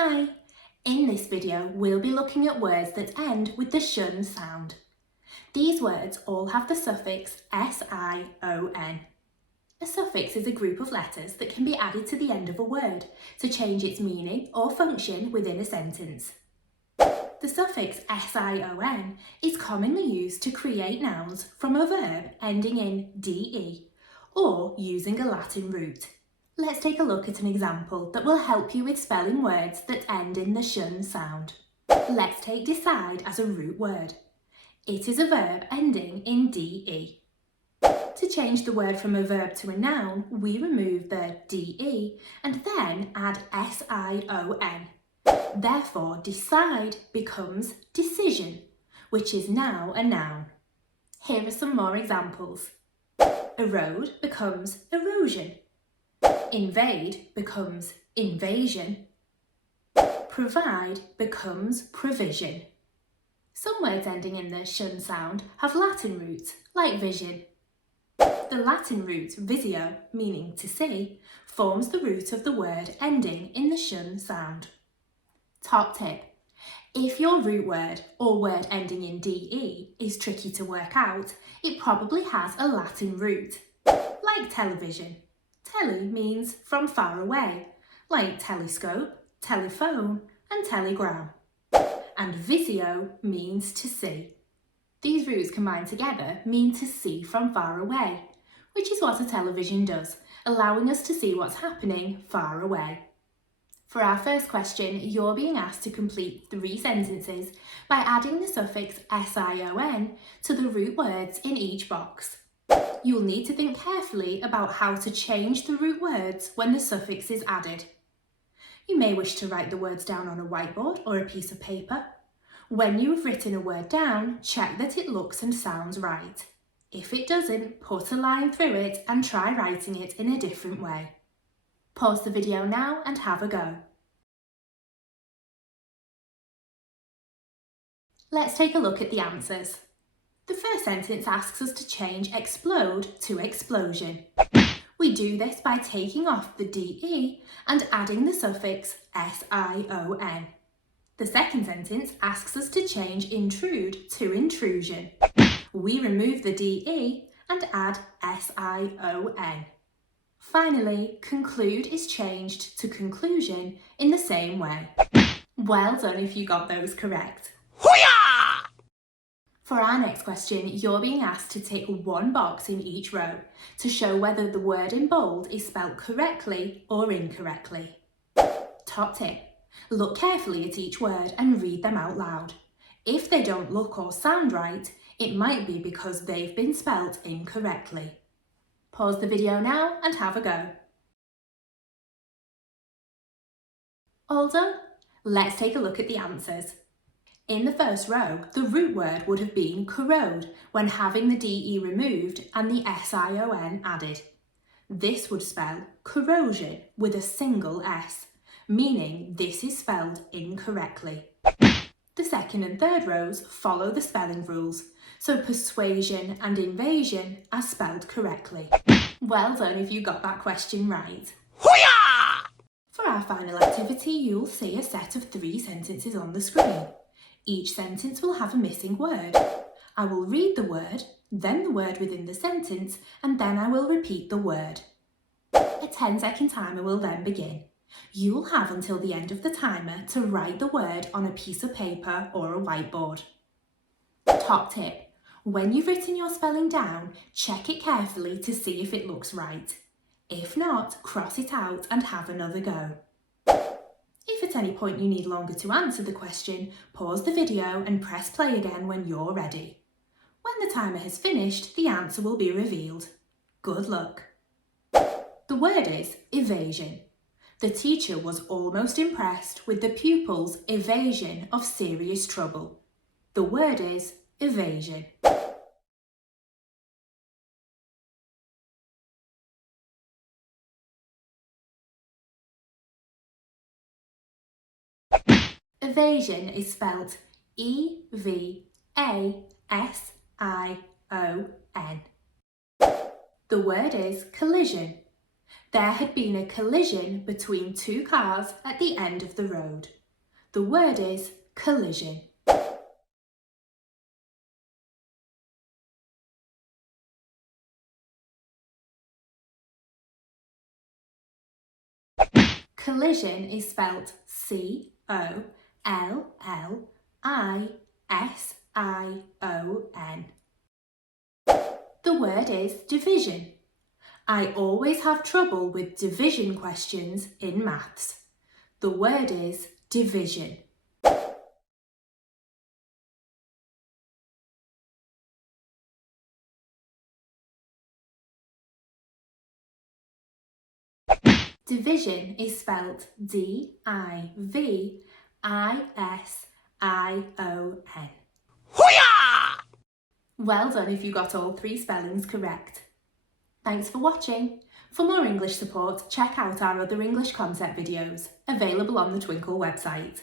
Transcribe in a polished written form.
Hi! In this video, we'll be looking at words that end with the zhun sound. These words all have the suffix S-I-O-N. A suffix is a group of letters that can be added to the end of a word to change its meaning or function within a sentence. The suffix S-I-O-N is commonly used to create nouns from a verb ending in de or using a Latin root. Let's take a look at an example that will help you with spelling words that end in the zhun sound. Let's take decide as a root word. It is a verb ending in de. To change the word from a verb to a noun, we remove the de and then add S-I-O-N. Therefore, decide becomes decision, which is now a noun. Here are some more examples. Erode becomes erosion. Invade becomes invasion. Provide becomes provision. Some words ending in the zhun sound have Latin roots, like vision. The Latin root visio, meaning to see, forms the root of the word ending in the zhun sound. Top tip: if your root word or word ending in de is tricky to work out, it probably has a Latin root, like television. Tele means from far away, like telescope, telephone and telegram. And visio means to see. These roots combined together mean to see from far away, which is what a television does, allowing us to see what's happening far away. For our first question, you're being asked to complete 3 sentences by adding the suffix S-I-O-N to the root words in each box. You'll need to think carefully about how to change the root words when the suffix is added. You may wish to write the words down on a whiteboard or a piece of paper. When you have written a word down, check that it looks and sounds right. If it doesn't, put a line through it and try writing it in a different way. Pause the video now and have a go. Let's take a look at the answers. The first sentence asks us to change explode to explosion. We do this by taking off the de and adding the suffix S-I-O-N. The second sentence asks us to change intrude to intrusion. We remove the de and add S-I-O-N. Finally, conclude is changed to conclusion in the same way. Well done if you got those correct. For our next question, you're being asked to tick 1 box in each row to show whether the word in bold is spelt correctly or incorrectly. Top tip: look carefully at each word and read them out loud. If they don't look or sound right, it might be because they've been spelt incorrectly. Pause the video now and have a go. All done? Let's take a look at the answers. In the first row, the root word would have been corrode when having the de removed and the S-I-O-N added. This would spell corrosion with a single S, meaning this is spelled incorrectly. The second and third rows follow the spelling rules, so persuasion and invasion are spelled correctly. Well done if you got that question right. For our final activity, you'll see a set of 3 sentences on the screen. Each sentence will have a missing word. I will read the word, then the word within the sentence, and then I will repeat the word. A 10-second timer will then begin. You will have until the end of the timer to write the word on a piece of paper or a whiteboard. Top tip: when you've written your spelling down, check it carefully to see if it looks right. If not, cross it out and have another go. If at any point you need longer to answer the question, pause the video and press play again when you're ready. When the timer has finished, the answer will be revealed. Good luck. The word is evasion. The teacher was almost impressed with the pupil's evasion of serious trouble. The word is evasion. Evasion is spelt E-V-A-S-I-O-N. The word is collision. There had been a collision between two cars at the end of the road. The word is collision. Collision is spelt C-O-L-L-I-S-I-O-N. The word is division. I always have trouble with division questions in maths. The word is division. Division is spelt D-I-V-I-S-I-O-N. Hoo-yah! Well done if you got all 3 spellings correct. Thanks for watching. For more English support, check out our other English concept videos, available on the Twinkl website.